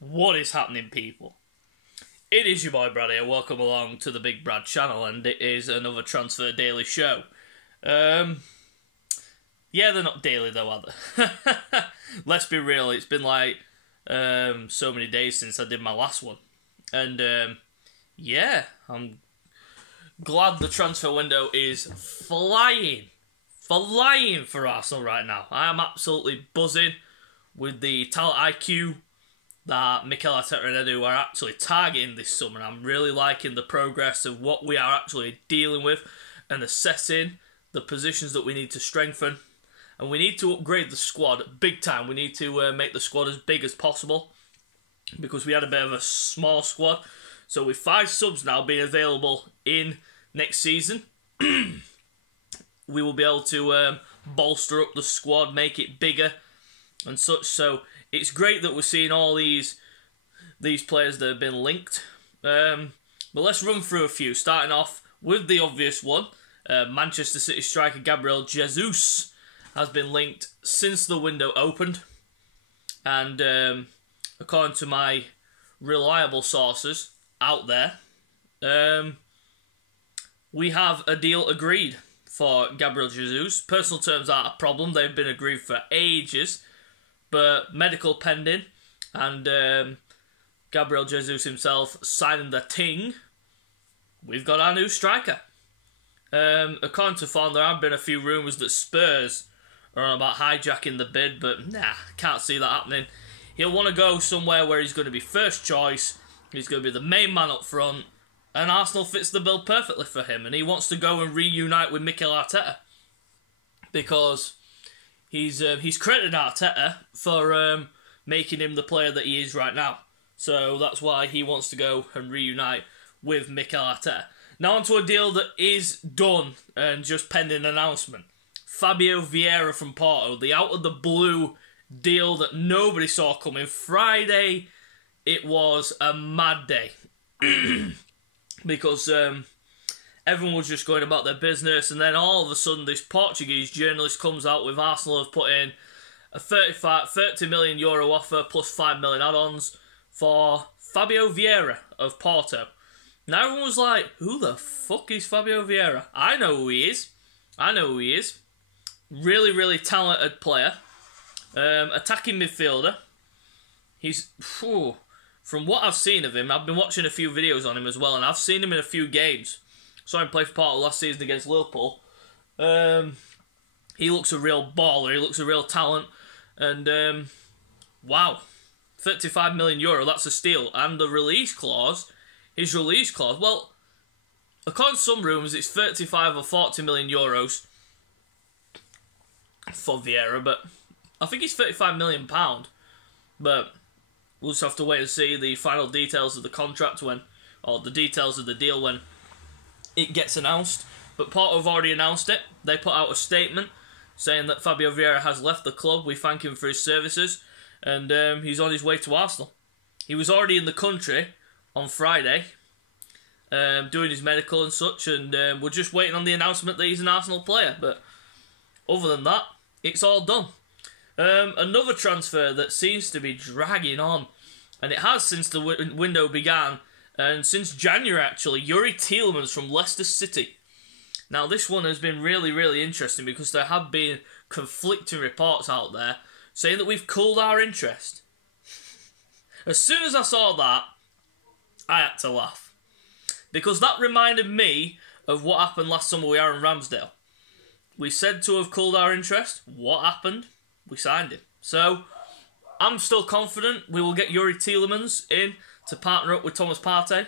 What is happening, people? It is your boy Brad here. Welcome along to the Big Brad channel, and it is another Transfer Daily show. Yeah, they're not daily though, are they? Let's be real, it's been like so many days since I did my last one. And yeah, I'm glad the transfer window is flying for Arsenal right now. I am absolutely buzzing with the talent IQ that Mikel Arteta and Edu are actually targeting this summer. I'm really liking the progress of what we are actually dealing with and assessing the positions that we need to strengthen. And we need to upgrade the squad big time. We need to make the squad as big as possible because we had a bit of a small squad. So with 5 subs now being available in next season, we will be able to bolster up the squad, make it bigger and such. So it's great that we're seeing all these players that have been linked. But let's run through a few, starting off with the obvious one. Manchester City striker Gabriel Jesus has been linked since the window opened. And according to my reliable sources out there, we have a deal agreed for Gabriel Jesus. Personal terms aren't a problem. They've been agreed for ages. But medical pending, and Gabriel Jesus himself signing the ting, we've got our new striker. According to Fawn, there have been a few rumours that Spurs are on about hijacking the bid, but nah, can't see that happening. He'll want to go somewhere where he's going to be first choice, he's going to be the main man up front, and Arsenal fits the bill perfectly for him, and he wants to go and reunite with Mikel Arteta, because he's credited Arteta for making him the player that he is right now. So that's why he wants to go and reunite with Mikel Arteta. Now onto a deal that is done and just pending announcement. Fabio Vieira from Porto, the out-of-the-blue deal that nobody saw coming. Friday, it was a mad day. Because everyone was just going about their business, and then all of a sudden this Portuguese journalist comes out with Arsenal have put in a 30 million euro offer plus 5 million add-ons for Fabio Vieira of Porto. Now everyone was like, who the fuck is Fabio Vieira? I know who he is. Really, really talented player. Attacking midfielder. He's... from what I've seen of him, I've been watching a few videos on him as well, and I've seen him in a few games. Saw him play for Porto last season against Liverpool. He looks a real baller. He looks a real talent. And, wow. 35 million euro, that's a steal. And the release clause, his release clause, well, according to some rumours, it's 35 or 40 million euros for Vieira, but I think it's 35 million pound. But we'll just have to wait and see the final details of the contract or the details of the deal when it gets announced. But Porto have already announced it. They put out a statement saying that Fabio Vieira has left the club. We thank him for his services, and he's on his way to Arsenal. He was already in the country on Friday, doing his medical and such, and we're just waiting on the announcement that he's an Arsenal player. But other than that, it's all done. Another transfer that seems to be dragging on, and it has since the window began, and since January actually, Youri Tielemans from Leicester City. Now this one has been really, really interesting because there have been conflicting reports out there saying that we've cooled our interest. As soon as I saw that, I had to laugh. Because that reminded me of what happened last summer with Aaron Ramsdale. We said to have cooled our interest. What happened? We signed him. So, I'm still confident we will get Youri Tielemans in to partner up with Thomas Partey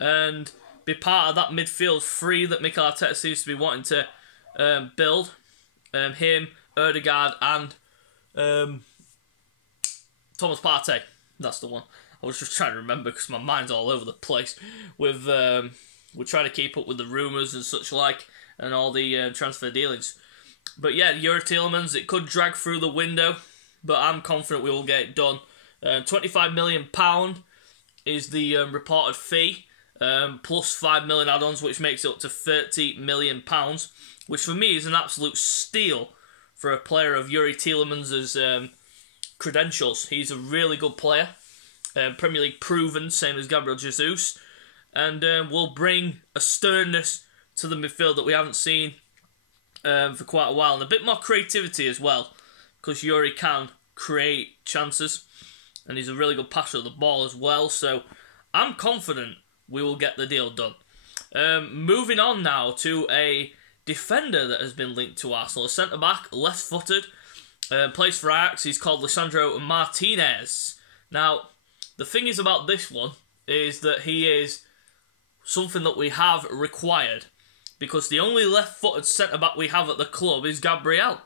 and be part of that midfield three that Mikel Arteta seems to be wanting to build. Him, Ødegaard and Thomas Partey. That's the one. I was just trying to remember because my mind's all over the place. We're trying to keep up with the rumours and such like and all the transfer dealings. But yeah, Youri Tielemans, it could drag through the window, but I'm confident we will get it done. £25 million is the reported fee, plus 5 million add-ons, which makes it up to £30 million, which for me is an absolute steal for a player of Youri Tielemans' credentials. He's a really good player. Premier League proven, same as Gabriel Jesus, and will bring a sternness to the midfield that we haven't seen for quite a while, and a bit more creativity as well, because Yuri can create chances, and he's a really good passer of the ball as well, so I'm confident we will get the deal done. Moving on now to a defender that has been linked to Arsenal, a centre-back, left-footed, plays for Ajax. He's called Lisandro Martinez. Now, the thing is about this one is that he is something that we have required, because the only left-footed centre-back we have at the club is Gabriel.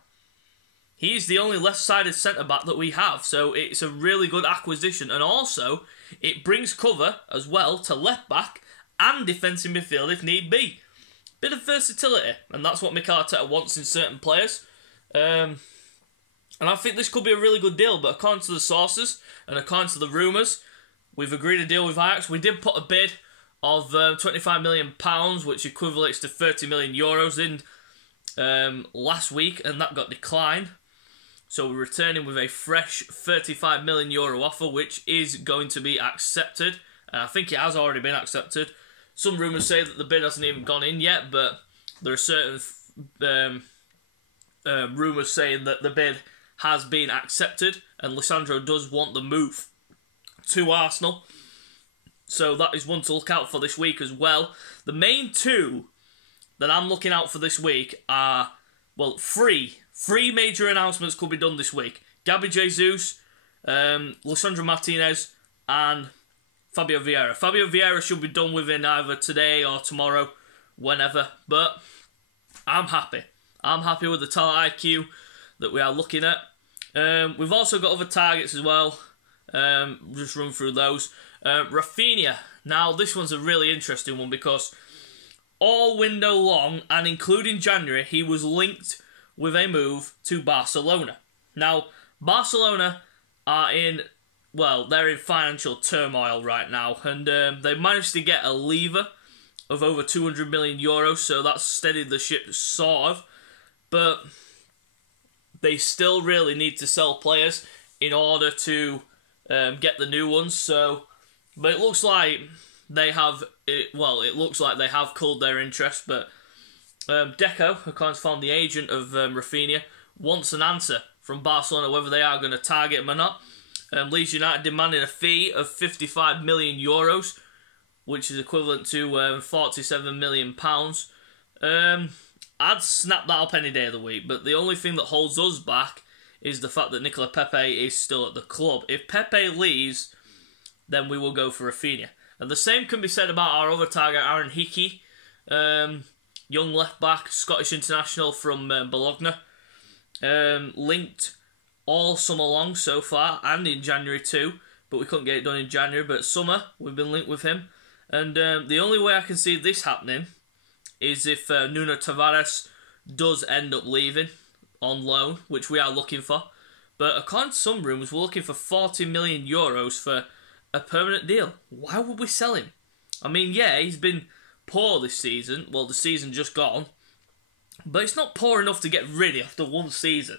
He's the only left-sided centre-back that we have, so it's a really good acquisition, and also it brings cover as well to left-back and defensive midfield if need be. Bit of versatility, and that's what Mikel Arteta wants in certain players. And I think this could be a really good deal, but according to the sources and according to the rumours, we've agreed a deal with Ajax. We did put a bid of £25 million, which equates to 30 million euros in last week, and that got declined. So we're returning with a fresh €35 million offer, which is going to be accepted. And I think it has already been accepted. Some rumours say that the bid hasn't even gone in yet, but there are certain rumours saying that the bid has been accepted, and Lisandro does want the move to Arsenal. So that is one to look out for this week as well. The main two that I'm looking out for this week are, well, three major announcements could be done this week. Gabi Jesus, Lisandro Martinez, and Fabio Vieira. Fabio Vieira should be done within either today or tomorrow, whenever. But I'm happy. I'm happy with the talent IQ that we are looking at. We've also got other targets as well. Just run through those. Rafinha. Now, this one's a really interesting one because all window long, and including January, he was linked with a move to Barcelona. Now, Barcelona are they're in financial turmoil right now, and they managed to get a lever of over €200 million, so that's steadied the ship sort of, but they still really need to sell players in order to get the new ones. But it looks like they have it looks like they have cooled their interest, but Deco, according to the agent of Rafinha, wants an answer from Barcelona whether they are going to target him or not. Leeds United demanding a fee of €55 million, which is equivalent to £47 million. I'd snap that up any day of the week, but the only thing that holds us back is the fact that Nicolas Pepe is still at the club. If Pepe leaves, then we will go for Rafinha. And the same can be said about our other target, Aaron Hickey, young left-back, Scottish international from Bologna, linked all summer long so far, and in January too, but we couldn't get it done in January, but summer, we've been linked with him. And the only way I can see this happening is if Nuno Tavares does end up leaving on loan, which we are looking for. But according to some rumours, we're looking for €40 million for a permanent deal. Why would we sell him? I mean, yeah, he's been poor this season. Well, the season just gone. But it's not poor enough to get rid after one season.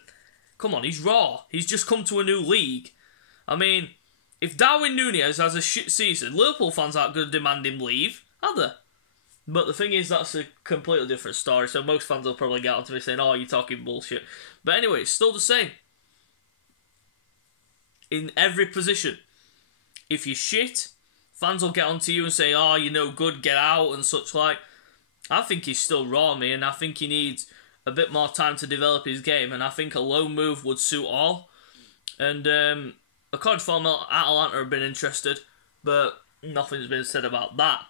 Come on, he's raw. He's just come to a new league. I mean, if Darwin Núñez has a shit season, Liverpool fans aren't going to demand him leave, are they? But the thing is, that's a completely different story, so most fans will probably get onto me saying, oh, you're talking bullshit. But anyway, it's still the same. In every position. If you're shit, fans will get onto you and say, oh, you're no good, get out, and such like. I think he's still raw, me, and I think he needs a bit more time to develop his game, and I think a loan move would suit all. And according to form, Atalanta have been interested, but nothing's been said about that.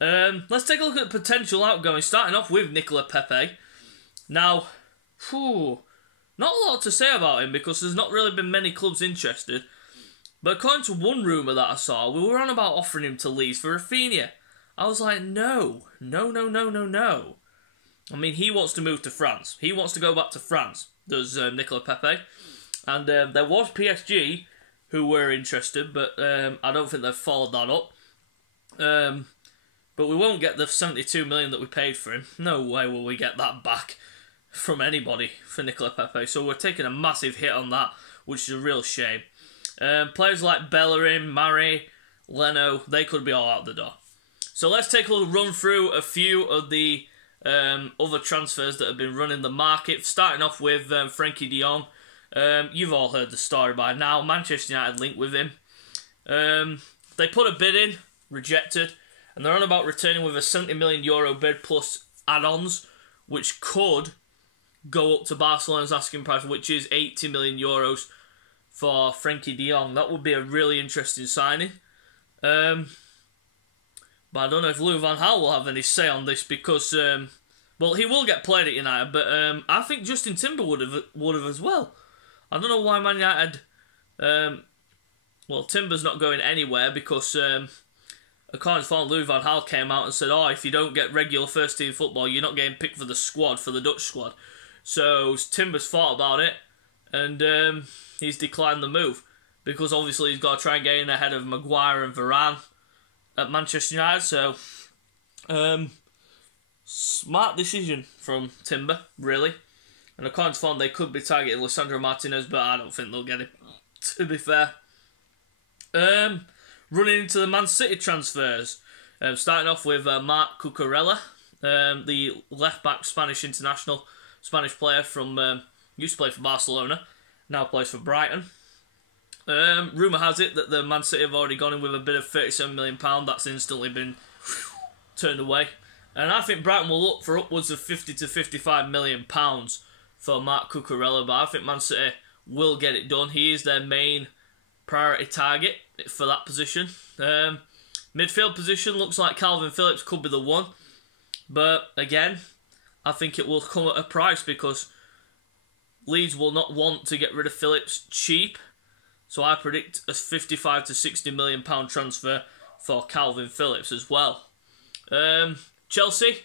Let's take a look at the potential outgoing, starting off with Nicolas Pepe. Now, not a lot to say about him because there's not really been many clubs interested. But according to one rumour that I saw, we were on about offering him to Leeds for Rafinha. I was like, no. I mean, he wants to move to France. He wants to go back to France, does Nicolas Pepe. And there was PSG who were interested, but I don't think they've followed that up. But we won't get the 72 million that we paid for him. No way will we get that back from anybody for Nicolas Pepe. So we're taking a massive hit on that, which is a real shame. Players like Bellerin, Mari, Leno, they could be all out the door. So let's take a little run through a few of the other transfers that have been running the market. Starting off with Frenkie de Jong. You've all heard the story by now. Manchester United linked with him. They put a bid in, rejected, and they're on about returning with a €70 million bid plus add-ons, which could go up to Barcelona's asking price, which is €80 million for Frenkie de Jong. That would be a really interesting signing. But I don't know if Louis van Gaal will have any say on this because, well, he will get played at United, but I think Justin Timber would have as well. I don't know why Man United... well, Timber's not going anywhere because, according to Louis van Gaal came out and said, oh, if you don't get regular first-team football, you're not getting picked for the squad, for the Dutch squad. So Timber's thought about it, and he's declined the move because obviously he's got to try and get in ahead of Maguire and Varane at Manchester United. So, smart decision from Timber, really. And according to Font, they could be targeting Lisandro Martinez, but I don't think they'll get him, to be fair. Running into the Man City transfers. Starting off with Marc Cucurella, the left-back Spanish international, Spanish player from, used to play for Barcelona, now plays for Brighton. Rumour has it that the Man City have already gone in with a bid of £37 million. That's instantly been turned away. And I think Brighton will look for upwards of £50 to £55 million for Marc Cucurella, but I think Man City will get it done. He is their main priority target for that position. Midfield position looks like Calvin Phillips could be the one, but again, I think it will come at a price because Leeds will not want to get rid of Phillips cheap. So I predict a £55 to £60 million transfer for Calvin Phillips as well. Chelsea,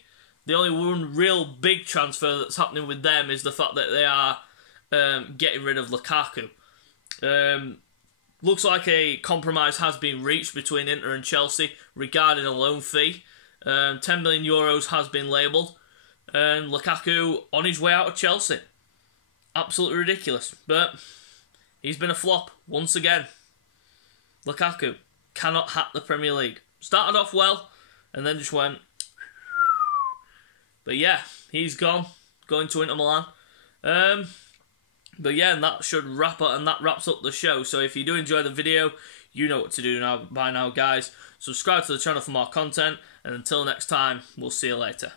the only one real big transfer that's happening with them is the fact that they are getting rid of Lukaku. Looks like a compromise has been reached between Inter and Chelsea regarding a loan fee. €10 million has been labelled. And Lukaku on his way out of Chelsea. Absolutely ridiculous. But he's been a flop once again. Lukaku cannot hack the Premier League. Started off well and then just went... But yeah, he's gone. Going to Inter Milan. But yeah, and that should wrap up, and that wraps up the show. So if you do enjoy the video, you know what to do now by now, guys. Subscribe to the channel for more content, and until next time, we'll see you later.